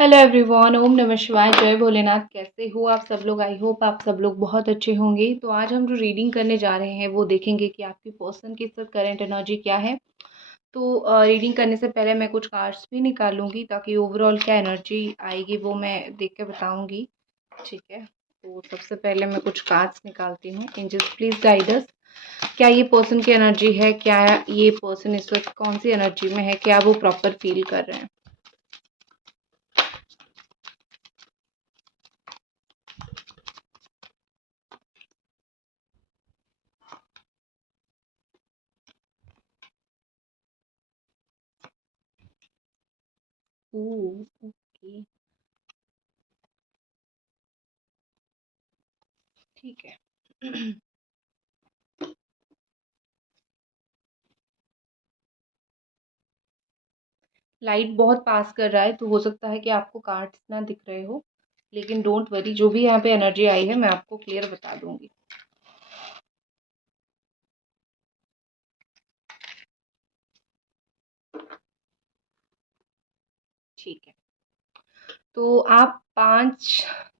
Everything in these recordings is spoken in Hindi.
हेलो एवरीवन, ओम नमः शिवाय, जय भोलेनाथ। कैसे हो आप सब लोग? आई होप आप सब लोग बहुत अच्छे होंगे। तो आज हम जो रीडिंग करने जा रहे हैं वो देखेंगे कि आपकी पर्सन के साथ करंट एनर्जी क्या है। तो रीडिंग करने से पहले मैं कुछ कार्ड्स भी निकालूंगी ताकि ओवरऑल क्या एनर्जी आएगी वो मैं देख के बताऊंगी। ठीक है, तो सबसे पहले मैं कुछ कार्ड्स निकालती हूँ। Angels please guide us. क्या ये पर्सन की एनर्जी है? क्या ये पर्सन इस वक्त कौन सी एनर्जी में है? क्या वो प्रॉपर फील कर रहे हैं? ओके, ठीक है। लाइट बहुत पास कर रहा है तो हो सकता है कि आपको कार्ड्स ना दिख रहे हो, लेकिन डोंट वरी, जो भी यहाँ पे एनर्जी आई है मैं आपको क्लियर बता दूंगी। ठीक है, तो आप 5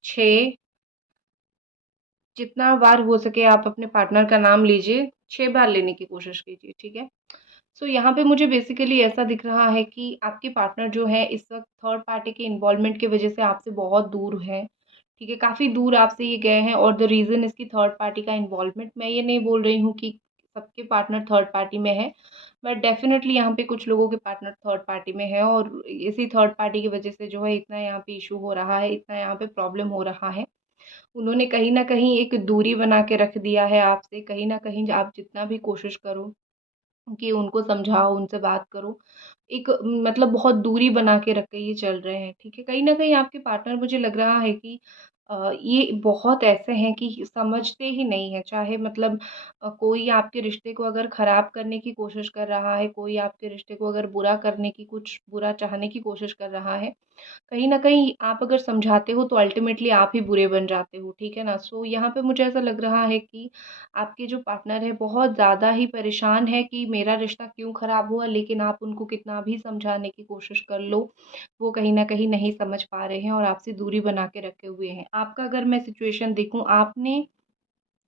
6 जितना बार हो सके आप अपने पार्टनर का नाम लीजिए। 6 बार लेने की कोशिश कीजिए, ठीक है। सो यहाँ पे मुझे बेसिकली ऐसा दिख रहा है कि आपके पार्टनर जो है इस वक्त थर्ड पार्टी के इन्वॉल्वमेंट की वजह से आपसे बहुत दूर है। ठीक है, काफ़ी दूर आपसे ये गए हैं और द रीज़न इसकी थर्ड पार्टी का इन्वॉल्वमेंट। मैं ये नहीं बोल रही हूँ कि सबके पार्टनर थर्ड पार्टी में है, बट डेफिनेटली यहाँ पे कुछ लोगों के पार्टनर थर्ड पार्टी में है और इसी थर्ड पार्टी की वजह से जो है इतना यहाँ पे इशू हो रहा है, इतना यहाँ पे प्रॉब्लम हो रहा है। उन्होंने कहीं न कहीं एक दूरी बना के रख दिया है आपसे। कहीं न कहीं आप जितना भी कोशिश करो कि उनको समझाओ, उनसे बात करो, एक मतलब बहुत दूरी बना के रख के ये चल रहे हैं, ठीक है। कहीं न कहीं आपके पार्टनर मुझे लग रहा है कि ये बहुत ऐसे हैं कि समझते ही नहीं हैं। चाहे मतलब कोई आपके रिश्ते को अगर ख़राब करने की कोशिश कर रहा है, कोई आपके रिश्ते को अगर बुरा करने की, कुछ बुरा चाहने की कोशिश कर रहा है, कहीं न कहीं आप अगर समझाते हो तो अल्टीमेटली आप ही बुरे बन जाते हो, ठीक है ना? सो यहाँ पे मुझे ऐसा लग रहा है कि आपके जो पार्टनर है बहुत ज़्यादा ही परेशान है कि मेरा रिश्ता क्यों ख़राब हुआ, लेकिन आप उनको कितना भी समझाने की कोशिश कर लो, वो कहीं न कहीं नहीं समझ पा रहे हैं और आपसे दूरी बना के रखे हुए हैं। आपका अगर मैं सिचुएशन देखूँ, आपने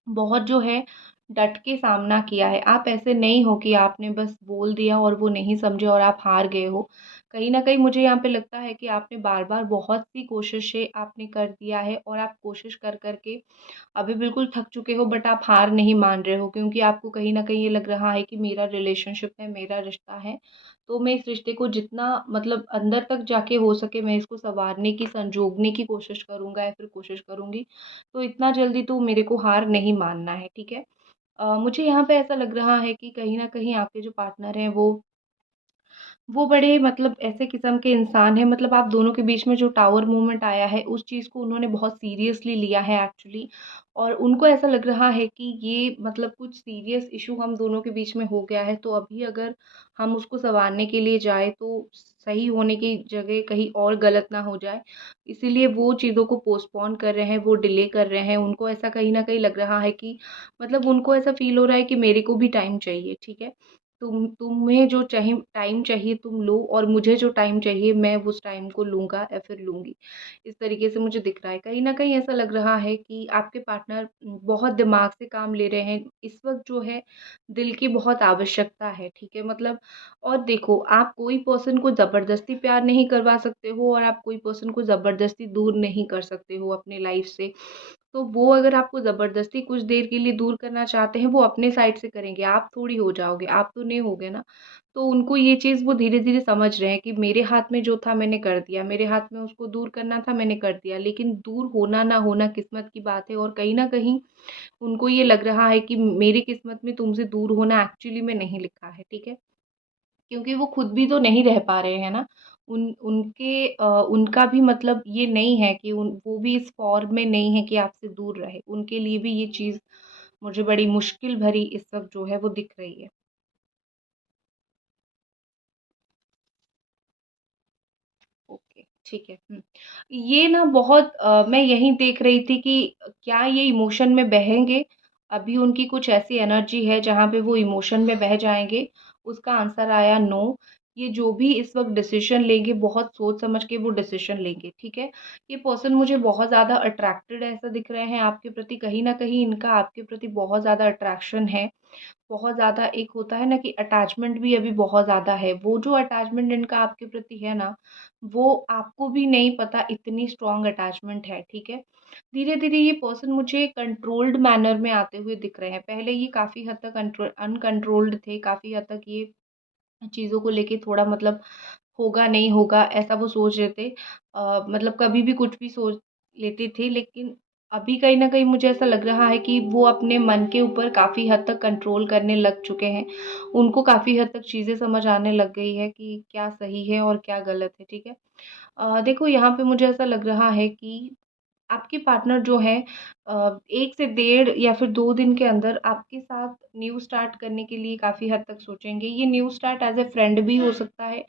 बहुत जो है डट के सामना किया है। आप ऐसे नहीं हो कि आपने बस बोल दिया और वो नहीं समझे और आप हार गए हो। कहीं न कहीं मुझे यहाँ पे लगता है कि आपने बार-बार बहुत सी कोशिशें आपने कर दिया है और आप कोशिश कर के अभी बिल्कुल थक चुके हो, बट आप हार नहीं मान रहे हो क्योंकि आपको कहीं न कहीं ये लग रहा है कि मेरा रिलेशनशिप है, मेरा रिश्ता है, तो मैं इस रिश्ते को जितना मतलब अंदर तक जाके हो सके मैं इसको सँवारने की, संजोगने की कोशिश करूँगा या फिर कोशिश करूँगी। तो इतना जल्दी तो मेरे को हार नहीं मानना है, ठीक है? मुझे यहाँ पे ऐसा लग रहा है कि कहीं न कहीं आपके जो पार्टनर हैं वो बड़े मतलब ऐसे किस्म के इंसान हैं, मतलब आप दोनों के बीच में जो टावर मूवमेंट आया है उस चीज़ को उन्होंने बहुत सीरियसली लिया है एक्चुअली। और उनको ऐसा लग रहा है कि ये मतलब कुछ सीरियस इशू हम दोनों के बीच में हो गया है, तो अभी अगर हम उसको सँवारने के लिए जाएँ तो सही होने की जगह कहीं और गलत ना हो जाए। इसीलिए वो चीज़ों को पोस्टपोन कर रहे हैं, वो डिले कर रहे हैं। उनको ऐसा कहीं न कहीं लग रहा है कि मतलब उनको ऐसा फ़ील हो रहा है कि मेरे को भी टाइम चाहिए, ठीक है? तुम्हें जो चाहे टाइम चाहिए तुम लो और मुझे जो टाइम चाहिए मैं उस टाइम को लूँगा या फिर लूँगी। इस तरीके से मुझे दिख रहा है। कहीं न कहीं ऐसा लग रहा है कि आपके पार्टनर बहुत दिमाग से काम ले रहे हैं। इस वक़्त जो है दिल की बहुत आवश्यकता है, ठीक है? मतलब और देखो, आप कोई पर्सन को ज़बरदस्ती प्यार नहीं करवा सकते हो और आप कोई पर्सन को ज़बरदस्ती दूर नहीं कर सकते हो अपनी लाइफ़ से। तो वो अगर आपको ज़बरदस्ती कुछ देर के लिए दूर करना चाहते हैं, वो अपने साइड से करेंगे, आप थोड़ी हो जाओगे, आप तो नहीं होगे ना। तो उनको ये चीज़ वो धीरे-धीरे समझ रहे हैं कि मेरे हाथ में जो था मैंने कर दिया, मेरे हाथ में उसको दूर करना था मैंने कर दिया, लेकिन दूर होना ना होना किस्मत की बात है और कहीं न कहीं उनको ये लग रहा है कि मेरी किस्मत में तुमसे दूर होना एक्चुअली में नहीं लिखा है, ठीक है? क्योंकि वो खुद भी तो नहीं रह पा रहे हैं ना। उनका भी मतलब ये नहीं है कि वो भी इस फॉर्म में नहीं है कि आपसे दूर रहे। उनके लिए भी ये चीज़ मुझे बड़ी मुश्किल भरी इस वक़्त जो है वो दिख रही है। ओके, ठीक है। ये ना बहुत मैं यही देख रही थी कि क्या ये इमोशन में बहेंगे? अभी उनकी कुछ ऐसी एनर्जी है जहाँ पे वो इमोशन में बह जाएँगे। उसका आंसर आया नो। ये जो भी इस वक़्त डिसीज़न लेंगे बहुत सोच समझ के वो डिसीज़न लेंगे, ठीक है? ये पर्सन मुझे बहुत ज़्यादा अट्रैक्टेड ऐसा दिख रहे हैं आपके प्रति, कहीं न कहीं इनका आपके प्रति बहुत ज़्यादा अट्रैक्शन है। बहुत ज़्यादा एक होता है ना कि अटैचमेंट भी अभी बहुत ज़्यादा है। वो जो अटैचमेंट इनका आपके प्रति है ना, वो आपको भी नहीं पता इतनी स्ट्रॉन्ग अटैचमेंट है, ठीक है? धीरे-धीरे ये पर्सन मुझे कंट्रोल्ड मैनर में आते हुए दिख रहे हैं। पहले ये काफ़ी हद तक अनकंट्रोल्ड थे, काफ़ी हद तक ये चीज़ों को लेके थोड़ा मतलब होगा, नहीं होगा, ऐसा वो सोच रहे थे। मतलब कभी भी कुछ भी सोच लेते थे, लेकिन अभी कहीं न कहीं मुझे ऐसा लग रहा है कि वो अपने मन के ऊपर काफ़ी हद तक कंट्रोल करने लग चुके हैं। उनको काफ़ी हद तक चीज़ें समझ आने लग गई है कि क्या सही है और क्या गलत है, ठीक है? देखो यहाँ पे मुझे ऐसा लग रहा है कि आपके पार्टनर जो है 1 से डेढ़ या फिर 2 दिन के अंदर आपके साथ न्यू स्टार्ट करने के लिए काफ़ी हद तक सोचेंगे। ये new start as a friend भी हो सकता है,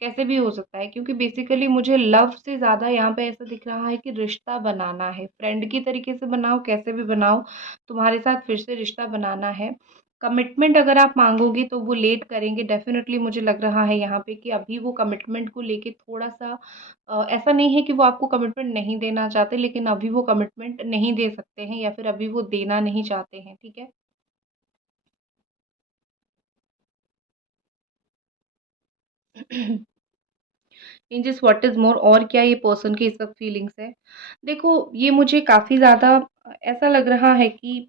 कैसे भी हो सकता है क्योंकि बेसिकली मुझे लव से ज़्यादा यहाँ पे ऐसा दिख रहा है कि रिश्ता बनाना है। फ्रेंड की तरीके से बनाओ, कैसे भी बनाओ, तुम्हारे साथ फिर से रिश्ता बनाना है। कमिटमेंट अगर आप माँगोगे तो वो लेट करेंगे डेफ़िनिटली मुझे लग रहा है यहाँ पे कि अभी वो कमिटमेंट को लेके थोड़ा-सा ऐसा नहीं है कि वो आपको कमिटमेंट नहीं देना चाहते, लेकिन अभी वो कमिटमेंट नहीं दे सकते हैं या फिर अभी वो देना नहीं चाहते हैं, ठीक है? चेंजेस व्हाट इज़ मोर और क्या ये पर्सन की इस वक़्त फीलिंग्स है? देखो, ये मुझे काफ़ी ज़्यादा ऐसा लग रहा है कि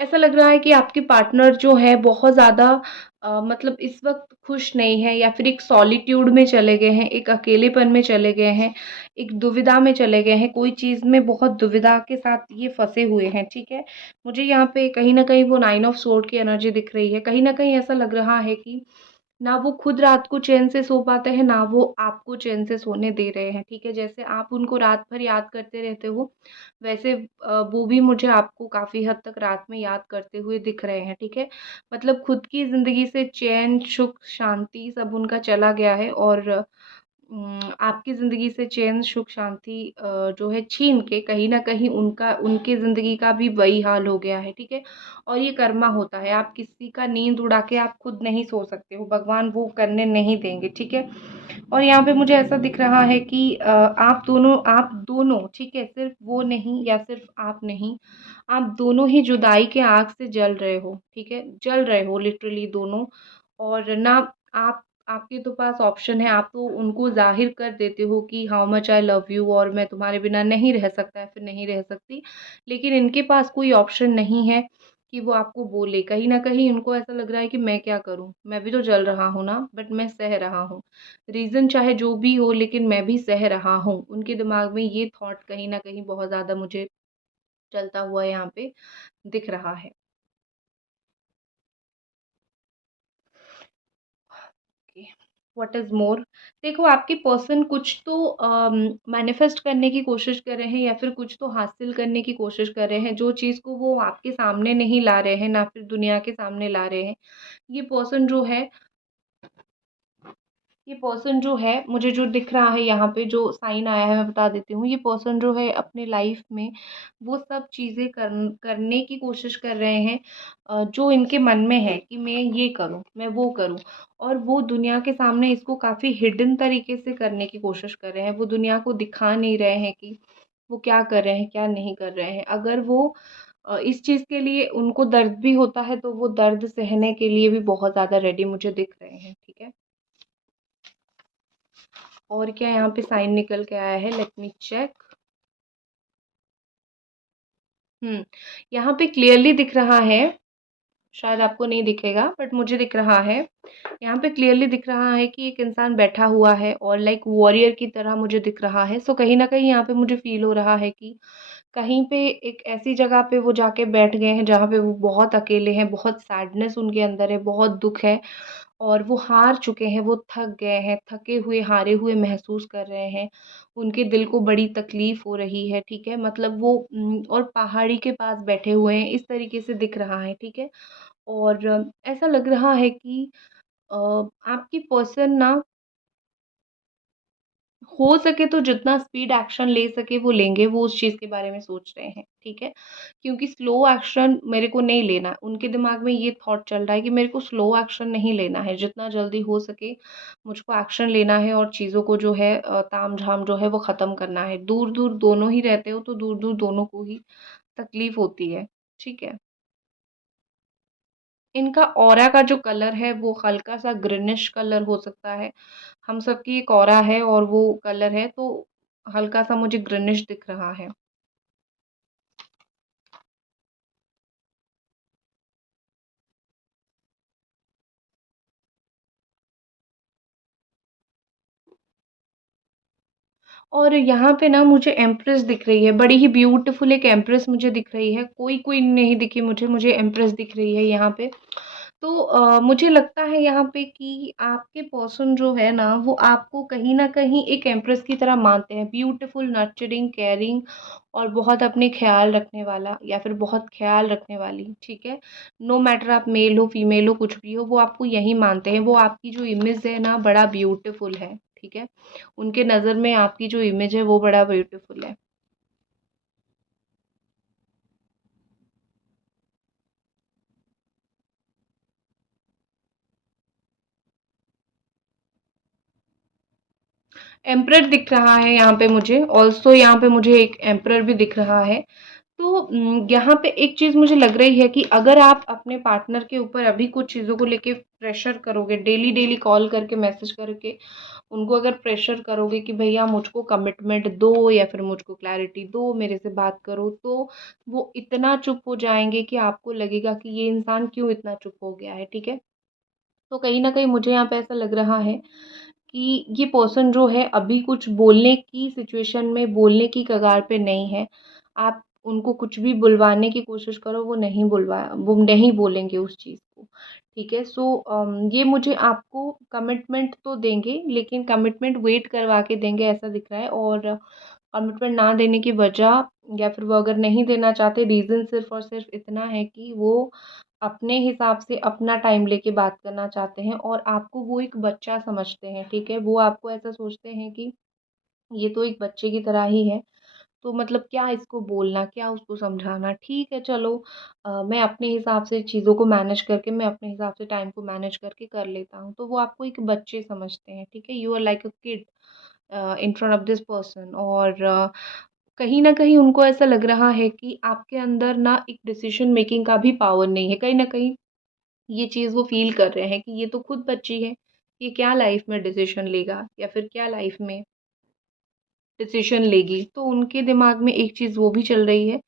ऐसा लग रहा है कि आपके पार्टनर जो है बहुत ज़्यादा मतलब इस वक़्त खुश नहीं है या फिर एक सॉलिट्यूड में चले गए हैं, एक अकेलेपन में चले गए हैं, एक दुविधा में चले गए हैं, कोई चीज़ में बहुत दुविधा के साथ ये फँसे हुए हैं, ठीक है? मुझे यहाँ पे कहीं न कहीं वो 9 ऑफ सोर्ड की एनर्जी दिख रही है, कहीं न कहीं ऐसा लग रहा है कि ना वो खुद रात को चैन से सो पाते हैं, ना वो आपको चैन से सोने दे रहे हैं, ठीक है? जैसे आप उनको रात भर याद करते रहते हो, वैसे वो भी मुझे आपको काफ़ी हद तक रात में याद करते हुए दिख रहे हैं, ठीक है? मतलब खुद की ज़िंदगी से चैन, सुख, शांति सब उनका चला गया है और आपकी ज़िंदगी से चैन, सुख, शांति जो है छीन के कहीं न कहीं उनका उनकी ज़िंदगी का भी वही हाल हो गया है, ठीक है? और ये कर्मा होता है, आप किसी का नींद उड़ा के आप खुद नहीं सो सकते हो, भगवान वो करने नहीं देंगे, ठीक है? और यहाँ पे मुझे ऐसा दिख रहा है कि आप दोनों ठीक है, सिर्फ़ वो नहीं या सिर्फ़ आप नहीं, आप दोनों ही जुदाई के आग से जल रहे हो, ठीक है? जल रहे हो लिटरली दोनों और ना आप आपके तो पास ऑप्शन है, आप तो उनको ज़ाहिर कर देते हो कि how much I love you और मैं तुम्हारे बिना नहीं रह सकता या फिर नहीं रह सकती। लेकिन इनके पास कोई ऑप्शन नहीं है कि वो आपको बोले। कहीं न कहीं उनको ऐसा लग रहा है कि मैं क्या करूँ? मैं भी तो जल रहा हूँ ना, बट मैं सह रहा हूँ। रीज़न चाहे जो भी हो लेकिन मैं भी सह रहा हूँ। उनके दिमाग में ये थॉट कहीं न कहीं बहुत ज़्यादा मुझे चलता हुआ यहाँ पे दिख रहा है। Okay, what is more? देखो आपके पर्सन कुछ तो मैनिफेस्ट करने की कोशिश कर रहे हैं या फिर कुछ तो हासिल करने की कोशिश कर रहे हैं, जो चीज़ को वो आपके सामने नहीं ला रहे हैं, ना फिर दुनिया के सामने ला रहे हैं। ये पर्सन जो है ये पर्सन जो है मुझे जो दिख रहा है यहाँ पे जो साइन आया है मैं बता देती हूँ। ये पर्सन जो है अपने लाइफ में वो सब चीज़ें करने की कोशिश कर रहे हैं जो इनके मन में है कि मैं ये करूँ, मैं वो करूँ और वो दुनिया के सामने इसको काफ़ी हिडन तरीके से करने की कोशिश कर रहे हैं। वो दुनिया को दिखा नहीं रहे हैं कि वो क्या कर रहे हैं, क्या नहीं कर रहे हैं। अगर वो इस चीज़ के लिए उनको दर्द भी होता है तो वो दर्द सहने के लिए भी बहुत ज़्यादा रेडी मुझे दिख रहे हैं, ठीक है? और क्या यहाँ पे साइन निकल के आया है लेट मी चेक। हुँ, यहाँ पे क्लियरली दिख रहा है, शायद आपको नहीं दिखेगा बट मुझे दिख रहा है। यहाँ पे क्लियरली दिख रहा है कि एक इंसान बैठा हुआ है और लाइक वॉरियर की तरह मुझे दिख रहा है। सो कहीं न कहीं यहाँ पे मुझे फ़ील हो रहा है कि कहीं पे एक ऐसी जगह पे वो जाके बैठ गए हैं जहाँ पे वो बहुत अकेले हैं, बहुत सैडनेस उनके अंदर है, बहुत दुःख है और वो हार चुके हैं, वो थक गए हैं, थके हुए, हारे हुए महसूस कर रहे हैं। उनके दिल को बड़ी तकलीफ़ हो रही है, ठीक है? मतलब वो और पहाड़ी के पास बैठे हुए हैं, इस तरीके से दिख रहा है, ठीक है? और ऐसा लग रहा है कि आपकी पर्सन ना हो सके तो जितना स्पीड एक्शन ले सके वो लेंगे, वो उस चीज़ के बारे में सोच रहे हैं, ठीक है? क्योंकि स्लो एक्शन मेरे को नहीं लेना, उनके दिमाग में ये थॉट चल रहा है कि मेरे को स्लो एक्शन नहीं लेना है, जितना जल्दी हो सके मुझको एक्शन लेना है और चीज़ों को जो है तामझाम जो है वो ख़त्म करना है। दूर-दूर दोनों ही रहते हो तो दूर-दूर दोनों को ही तकलीफ़ होती है, ठीक है? इनका ऑरा का जो कलर है वो हल्का-सा ग्रीनिश कलर हो सकता है। हम सबकी एक ऑरा है और वो कलर है तो हल्का-सा मुझे ग्रीनिश दिख रहा है। और यहाँ पे ना मुझे एम्प्रेस दिख रही है, बड़ी ही ब्यूटीफुल एक एम्प्रेस मुझे दिख रही है। कोई क्वीन नहीं दिखी मुझे एम्प्रेस दिख रही है यहाँ पे। तो मुझे लगता है यहाँ पे कि आपके पर्सन जो है ना वो आपको कहीं न कहीं एक एम्प्रेस की तरह मानते हैं। ब्यूटीफुल, नर्चरिंग, केयरिंग और बहुत अपने ख़्याल रखने वाला या फिर बहुत ख़्याल रखने वाली, ठीक है? नो मैटर आप मेल हो, फीमेल हो, कुछ भी हो, वो आपको यही मानते हैं। वो आपकी जो इमेज है ना बड़ा ब्यूटीफुल है, ठीक है? उनके नज़र में आपकी जो इमेज है वो बड़ा ब्यूटीफुल है। एम्परर दिख रहा है यहाँ पे मुझे, ऑल्सो यहाँ पे मुझे एक एम्परर भी दिख रहा है। तो यहाँ पे एक चीज़ मुझे लग रही है कि अगर आप अपने पार्टनर के ऊपर अभी कुछ चीज़ों को लेके प्रेशर करोगे, डेली डेली कॉल करके मैसेज करके उनको अगर प्रेशर करोगे कि भैया मुझको कमिटमेंट दो या फिर मुझको क्लैरिटी दो, मेरे से बात करो, तो वो इतना चुप हो जाएंगे कि आपको लगेगा कि ये इंसान क्यों इतना चुप हो गया है, ठीक है? तो कहीं न कहीं मुझे यहाँ पे ऐसा लग रहा है कि ये पर्सन जो है अभी कुछ बोलने की सिचुएशन में, बोलने की कगार पे नहीं है। आप उनको कुछ भी बुलवाने की कोशिश करो, वो नहीं बोलेंगे उस चीज़ को, ठीक है? सो ये मुझे आपको कमिटमेंट तो देंगे, लेकिन कमिटमेंट वेट करवा के देंगे ऐसा दिख रहा है और कमिटमेंट ना देने की वजह या फिर वो अगर नहीं देना चाहते, रीज़न सिर्फ़ और सिर्फ़ इतना है कि वो अपने हिसाब से अपना टाइम लेके बात करना चाहते हैं और आपको वो एक बच्चा समझते हैं, ठीक है? वो आपको ऐसा सोचते हैं कि ये तो एक बच्चे की तरह ही है, तो मतलब क्या इसको बोलना, क्या उसको समझाना, ठीक है चलो मैं अपने हिसाब से चीज़ों को मैनेज करके, मैं अपने हिसाब से टाइम को मैनेज करके कर लेता हूँ। तो वो आपको एक बच्चे समझते हैं, ठीक है? You are like a kid in front of this person और कहीं न कहीं उनको ऐसा लग रहा है कि आपके अंदर ना एक डिसीज़न मेकिंग का भी पावर नहीं है। कहीं न कहीं ये चीज़ वो फ़ील कर रहे हैं कि ये तो खुद बच्ची है, ये क्या लाइफ़ में डिसीज़न लेगा या फिर क्या लाइफ़ में डिसीज़न लेगी। तो उनके दिमाग में एक चीज़ वो भी चल रही है,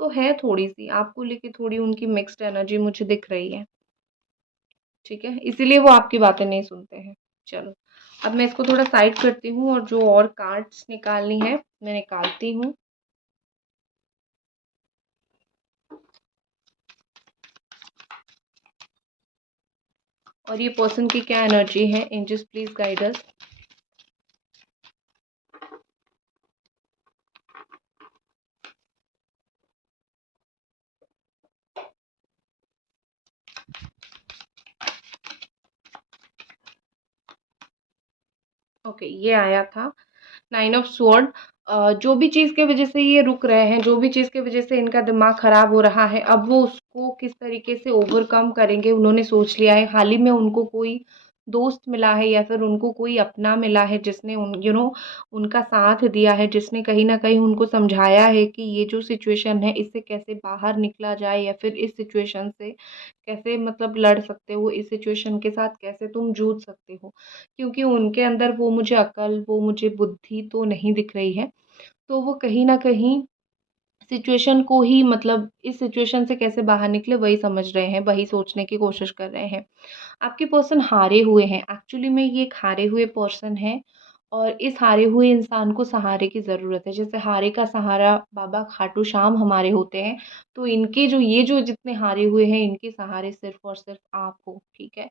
तो है थोड़ी-सी आपको लेके थोड़ी उनकी मिक्स्ड एनर्जी मुझे दिख रही है, ठीक है? इसीलिए वो आपकी बातें नहीं सुनते हैं। चलो, अब मैं इसको थोड़ा साइड करती हूँ और जो और कार्ड्स निकालनी है, मैं निकालती हूँ। और ये पर्सन की क्या एनर्जी है, angels please guide us. Okay, ये आया था नाइन ऑफ स्वॉर्ड। जो भी चीज़ की वजह से ये रुक रहे हैं, जो भी चीज़ की वजह से इनका दिमाग खराब हो रहा है, अब वो उसको किस तरीके से ओवरकम करेंगे उन्होंने सोच लिया है। हाल ही में उनको कोई दोस्त मिला है या फिर उनको कोई अपना मिला है जिसने उनका साथ दिया है, जिसने कहीं न कहीं उनको समझाया है कि ये जो सिचुएशन है इससे कैसे बाहर निकला जाए या फिर इस सिचुएशन से कैसे मतलब लड़ सकते हो, इस सिचुएशन के साथ कैसे तुम जूझ सकते हो। क्योंकि उनके अंदर वो मुझे अकल, वो मुझे बुद्धि तो नहीं दिख रही है। तो वो कहीं न कहीं सिचुएशन को ही मतलब इस सिचुएशन से कैसे बाहर निकले वही समझ रहे हैं, वही सोचने की कोशिश कर रहे हैं। आपके पर्सन हारे हुए हैं, एक्चुअली में ये एक हारे हुए पर्सन है और इस हारे हुए इंसान को सहारे की ज़रूरत है। जैसे हारे का सहारा बाबा खाटू श्याम हमारे होते हैं, तो इनके जो जितने हारे हुए हैं, इनके सहारे सिर्फ़ और सिर्फ़ आप हो, ठीक है?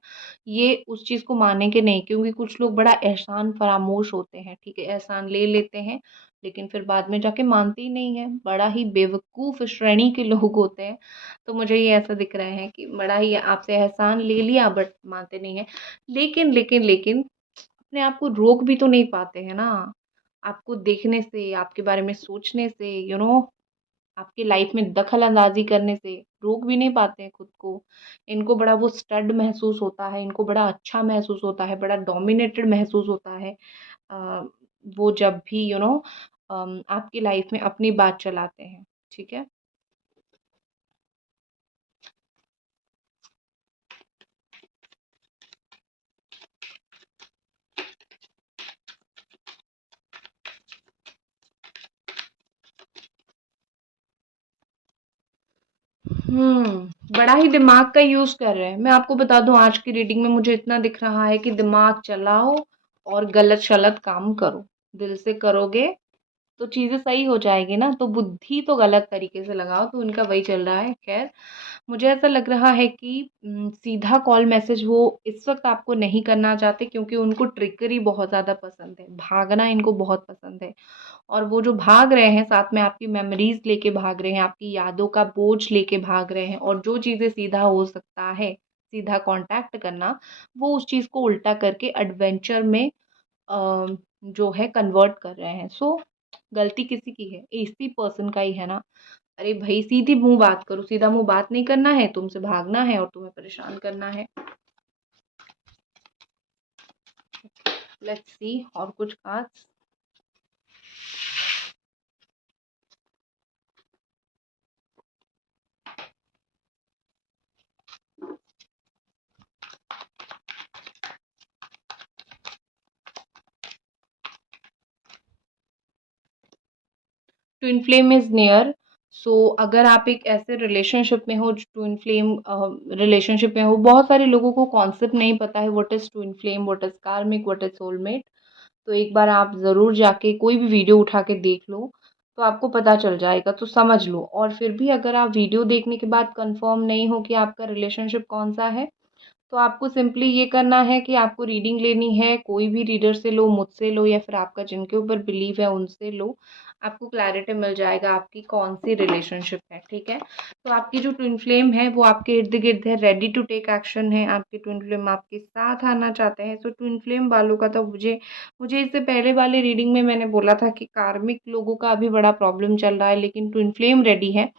ये उस चीज़ को मानेंगे नहीं क्योंकि कुछ लोग बड़ा एहसान फ़रामोश होते हैं, ठीक है? एहसान ले लेते हैं, लेकिन फिर बाद में जाके मानते ही नहीं हैं, बड़ा ही बेवकूफ़ श्रेणी के लोग होते हैं। तो मुझे ये ऐसा दिख रहा है कि बड़ा ही आपसे एहसान ले लिया बट मानते नहीं हैं। लेकिन अपने आप को रोक भी तो नहीं पाते हैं ना। आपको देखने से, आपके बारे में सोचने से, आपकी लाइफ में दखल अंदाजी करने से रोक भी नहीं पाते हैं खुद को। इनको बड़ा वो स्टड महसूस होता है, इनको बड़ा अच्छा महसूस होता है, बड़ा डोमिनेटेड महसूस होता है। अ, वो जब भी आपकी लाइफ में अपनी बात चलाते हैं, ठीक है। बड़ा ही दिमाग का यूज कर रहे हैं। मैं आपको बता दूं, आज की रीडिंग में मुझे इतना दिख रहा है कि दिमाग चलाओ और गलत शलत काम करो, दिल से करोगे तो चीजें सही हो जाएगी ना। तो बुद्धि तो गलत तरीके से लगाओ, तो उनका वही चल रहा है। खैर, मुझे ऐसा लग रहा है कि सीधा कॉल मैसेज वो इस वक्त आपको नहीं करना चाहते, क्योंकि उनको ट्रिकरी बहुत ज़्यादा पसंद है, भागना इनको बहुत पसंद है। और वो जो भाग रहे हैं, साथ में आपकी मेमोरीज लेके भाग रहे हैं, आपकी यादों का बोझ लेके भाग रहे हैं। और जो चीज़ें सीधा हो सकता है, सीधा कांटेक्ट करना, वो उस चीज़ को उल्टा करके एडवेंचर में अ, जो है कन्वर्ट कर रहे हैं। सो गलती किसी की है? इसी पर्सन का ही है ना। अरे भाई, सीधी मुंह बात करो। सीधा मुंह बात नहीं करना है, तुमसे भागना है और तुम्हें परेशान करना है। लेट्स सी और कुछ खास। Twin flame is near. So अगर आप एक ऐसे रिलेशनशिप में हो, जो ट्विन फ्लेम रिलेशनशिप में हो, बहुत सारे लोगों को कॉन्सेप्ट नहीं पता है, what is twin flame, what is कार्मिक, व्हाट इज सोलमेट। तो एक बार आप ज़रूर जाके कोई भी वीडियो उठा के देख लो, तो आपको पता चल जाएगा, तो समझ लो। और फिर भी अगर आप वीडियो देखने के बाद कंफर्म नहीं हो कि आपका रिलेशनशिप कौन सा है, तो आपको सिंपली ये करना है कि आपको रीडिंग लेनी है। कोई भी रीडर से लो, मुझसे लो, या फिर आपका जिनके ऊपर बिलीव है उनसे लो। आपको क्लैरिटी मिल जाएगा आपकी कौन सी रिलेशनशिप है, ठीक है। तो आपकी जो ट्विन फ्लेम है वो आपके इर्द गिर्द है, रेडी टू टेक एक्शन है। आपके ट्विन फ्लेम आपके साथ आना चाहते हैं। सो ट्विन फ्लेम वालों का तो मुझे मुझे इससे पहले वाले रीडिंग में मैंने बोला था कि कार्मिक लोगों का अभी बड़ा प्रॉब्लम चल रहा है, लेकिन ट्विन फ्लेम रेडी है।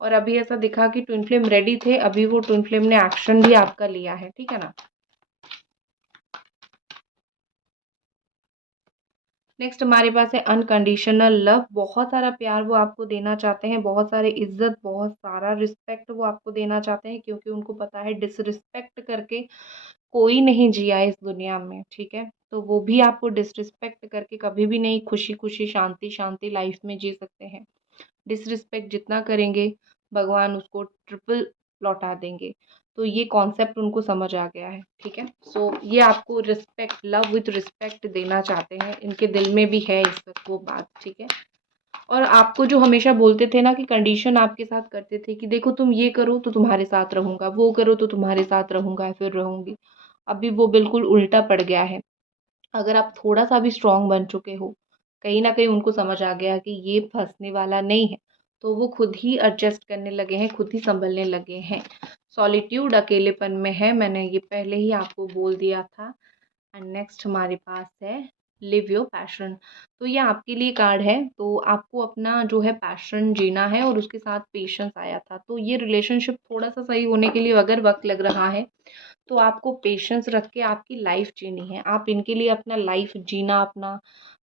और अभी ऐसा दिखा कि ट्विन फ्लेम रेडी थे, अभी वो ट्विन फ्लेम ने एक्शन भी आपका लिया है, ठीक है ना। नेक्स्ट हमारे पास है अनकंडीशनल लव। बहुत सारा प्यार वो आपको देना चाहते हैं, बहुत सारे इज्जत, बहुत सारा रिस्पेक्ट वो आपको देना चाहते हैं, क्योंकि उनको पता है डिसरिस्पेक्ट करके कोई नहीं जिया इस दुनिया में, ठीक है। तो वो भी आपको डिसरिस्पेक्ट करके कभी भी नहीं खुशी खुशी शांति शांति लाइफ में जी सकते हैं। डिसरिस्पेक्ट जितना करेंगे, भगवान उसको ट्रिपल लौटा देंगे। तो ये कॉन्सेप्ट उनको समझ आ गया है, ठीक है। सो ये आपको रिस्पेक्ट, लव विथ रिस्पेक्ट देना चाहते हैं, इनके दिल में भी है इस वक्त वो बात, ठीक है। और आपको जो हमेशा बोलते थे ना कि कंडीशन आपके साथ करते थे कि देखो तुम ये करो तो तुम्हारे साथ रहूंगा, वो करो तो तुम्हारे साथ रहूंगा, फिर रहूंगी। अभी वो बिल्कुल उल्टा पड़ गया है। अगर आप थोड़ा सा भी स्ट्रांग बन चुके हो, कहीं ना कहीं उनको समझ आ गया कि ये फंसने वाला नहीं है, तो वो खुद ही एडजस्ट करने लगे हैं, खुद ही संभलने लगे हैं। सॉलिट्यूड, अकेलेपन में है, मैंने ये पहले ही आपको बोल दिया था। एंड नेक्स्ट हमारे पास है लिव योर पैशन। तो ये आपके लिए कार्ड है। तो आपको अपना जो है पैशन जीना है, और उसके साथ पेशेंस आया था। तो ये रिलेशनशिप थोड़ा सा सही होने के लिए अगर वक्त लग रहा है, तो आपको पेशेंस रख के आपकी लाइफ जीनी है। आप इनके लिए अपना लाइफ जीना, अपना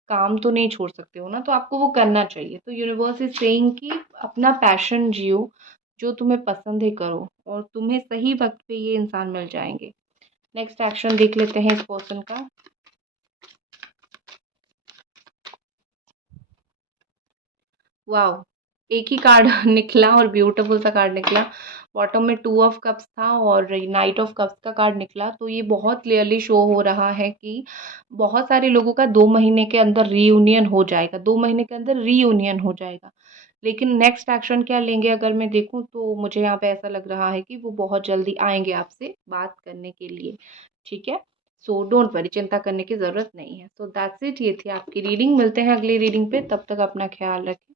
काम तो नहीं छोड़ सकते हो ना, तो आपको वो करना चाहिए। तो यूनिवर्स इज सेइंग कि अपना पैशन जियो, जो तुम्हें पसंद है करो, और तुम्हें सही वक्त पे ये इंसान मिल जाएंगे। नेक्स्ट एक्शन देख लेते हैं इस पर्सन का। वाओ! एक ही कार्ड निकला और ब्यूटीफुल सा कार्ड निकला। बॉटम में 2 ऑफ कप्स था और नाइट ऑफ कप्स का कार्ड निकला। तो ये बहुत क्लियरली शो हो रहा है कि बहुत सारे लोगों का 2 महीने के अंदर रीयूनियन हो जाएगा, 2 महीने के अंदर रीयूनियन हो जाएगा। लेकिन नेक्स्ट एक्शन क्या लेंगे अगर मैं देखूँ, तो मुझे यहाँ पे ऐसा लग रहा है कि वो बहुत जल्दी आएँगे आपसे बात करने के लिए, ठीक है? सो डोंट वरी, चिंता करने की ज़रूरत नहीं है। सो दैट्स इट, ये थी आपकी रीडिंग। मिलते हैं अगली रीडिंग पे, तब तक अपना ख़्याल रखें।